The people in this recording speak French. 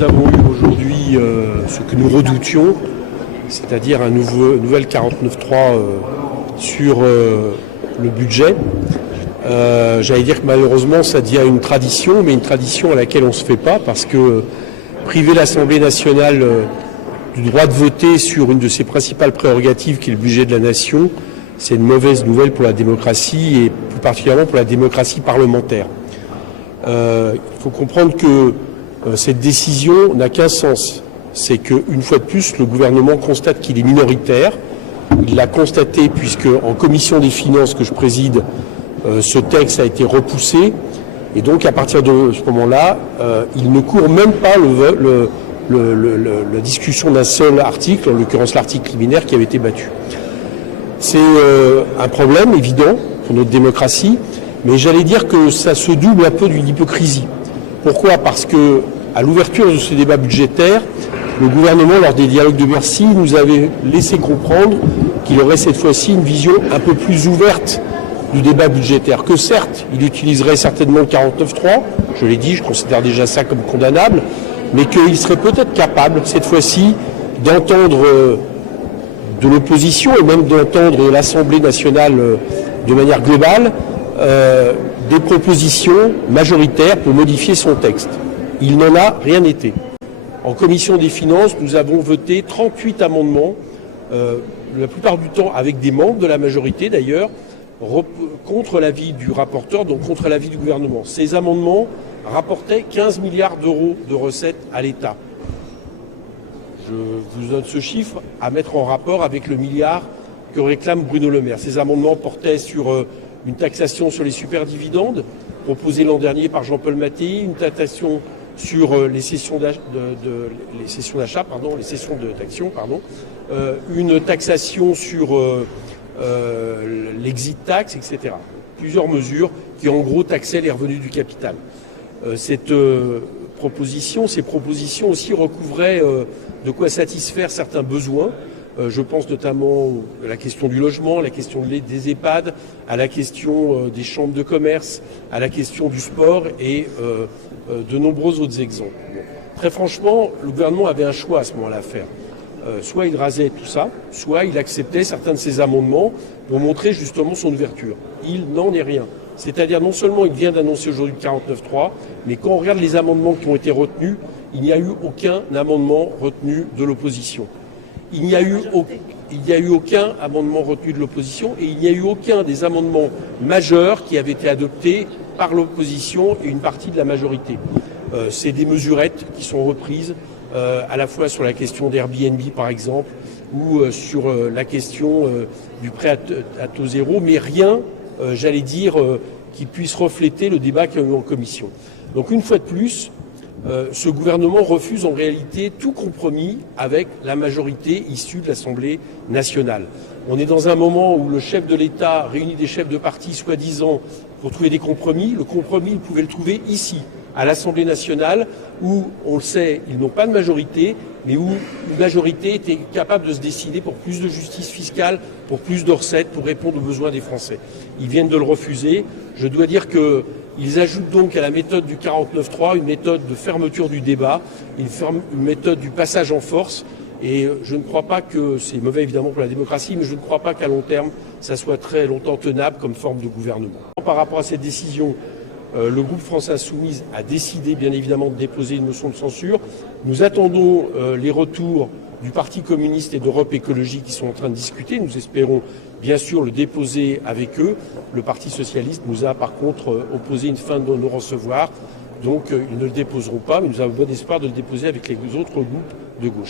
nous avons eu aujourd'hui ce que nous redoutions, c'est-à-dire un nouvel 49.3 sur le budget. J'allais dire que malheureusement ça devient une tradition, mais une tradition à laquelle on ne se fait pas, parce que priver l'Assemblée nationale du droit de voter sur une de ses principales prérogatives, qui est le budget de la nation, c'est une mauvaise nouvelle pour la démocratie, et plus particulièrement pour la démocratie parlementaire. Il faut comprendre que cette décision n'a qu'un sens, c'est qu'une fois de plus, le gouvernement constate qu'il est minoritaire. Il l'a constaté puisque en commission des finances que je préside, ce texte a été repoussé, et donc à partir de ce moment-là, il ne court même pas la discussion d'un seul article, en l'occurrence l'article liminaire qui avait été battu. C'est un problème évident pour notre démocratie, mais j'allais dire que ça se double un peu d'une hypocrisie. Pourquoi ? Parce que à l'ouverture de ce débat budgétaire, le gouvernement, lors des dialogues de Bercy, nous avait laissé comprendre qu'il aurait cette fois-ci une vision un peu plus ouverte du débat budgétaire, que certes, il utiliserait certainement le 49.3, je l'ai dit, je considère déjà ça comme condamnable, mais qu'il serait peut-être capable, cette fois-ci, d'entendre de l'opposition et même d'entendre l'Assemblée nationale de manière globale des propositions majoritaires pour modifier son texte. Il n'en a rien été. En commission des finances, nous avons voté 38 amendements, la plupart du temps avec des membres de la majorité d'ailleurs, contre l'avis du rapporteur, donc contre l'avis du gouvernement. Ces amendements rapportaient 15 milliards d'euros de recettes à l'État. Je vous donne ce chiffre à mettre en rapport avec le milliard que réclame Bruno Le Maire. Ces amendements portaient sur une taxation sur les superdividendes, proposée l'an dernier par Jean-Paul Mattei, une taxation sur les cessions d'achat, une taxation sur l'exit tax, etc. Plusieurs mesures qui en gros taxaient les revenus du capital. Ces propositions aussi recouvraient de quoi satisfaire certains besoins. Je pense notamment à la question du logement, à la question des EHPAD, à la question des chambres de commerce, à la question du sport et de nombreux autres exemples. Bon. Très franchement, le gouvernement avait un choix à ce moment-là à faire. Soit il rasait tout ça, soit il acceptait certains de ces amendements pour montrer justement son ouverture. Il n'en est rien. C'est-à-dire non seulement il vient d'annoncer aujourd'hui le 49.3, mais quand on regarde les amendements qui ont été retenus, il n'y a eu aucun amendement retenu de l'opposition. Il n'y a eu aucun amendement retenu de l'opposition et il n'y a eu aucun des amendements majeurs qui avaient été adoptés par l'opposition et une partie de la majorité. C'est des mesurettes qui sont reprises à la fois sur la question d'Airbnb par exemple ou sur la question du prêt à taux zéro, mais rien, j'allais dire, qui puisse refléter le débat qu'il y a eu en commission. Donc une fois de plus, ce gouvernement refuse en réalité tout compromis avec la majorité issue de l'Assemblée nationale. On est dans un moment où le chef de l'État réunit des chefs de parti soi-disant pour trouver des compromis. Le compromis, il pouvait le trouver ici, à l'Assemblée nationale, où, on le sait, ils n'ont pas de majorité, mais où une majorité était capable de se décider pour plus de justice fiscale, pour plus de recettes, pour répondre aux besoins des Français. Ils viennent de le refuser. Je dois dire qu'ils ajoutent donc à la méthode du 49.3 une méthode de fermeture du débat, une méthode du passage en force. Et je ne crois pas que, c'est mauvais évidemment pour la démocratie, mais je ne crois pas qu'à long terme, ça soit très longtemps tenable comme forme de gouvernement. Par rapport à cette décision, le groupe France Insoumise a décidé bien évidemment de déposer une motion de censure. Nous attendons les retours du Parti communiste et d'Europe Écologie qui sont en train de discuter. Nous espérons bien sûr le déposer avec eux. Le Parti socialiste nous a par contre opposé une fin de non-recevoir. Donc ils ne le déposeront pas, mais nous avons bon espoir de le déposer avec les autres groupes de gauche.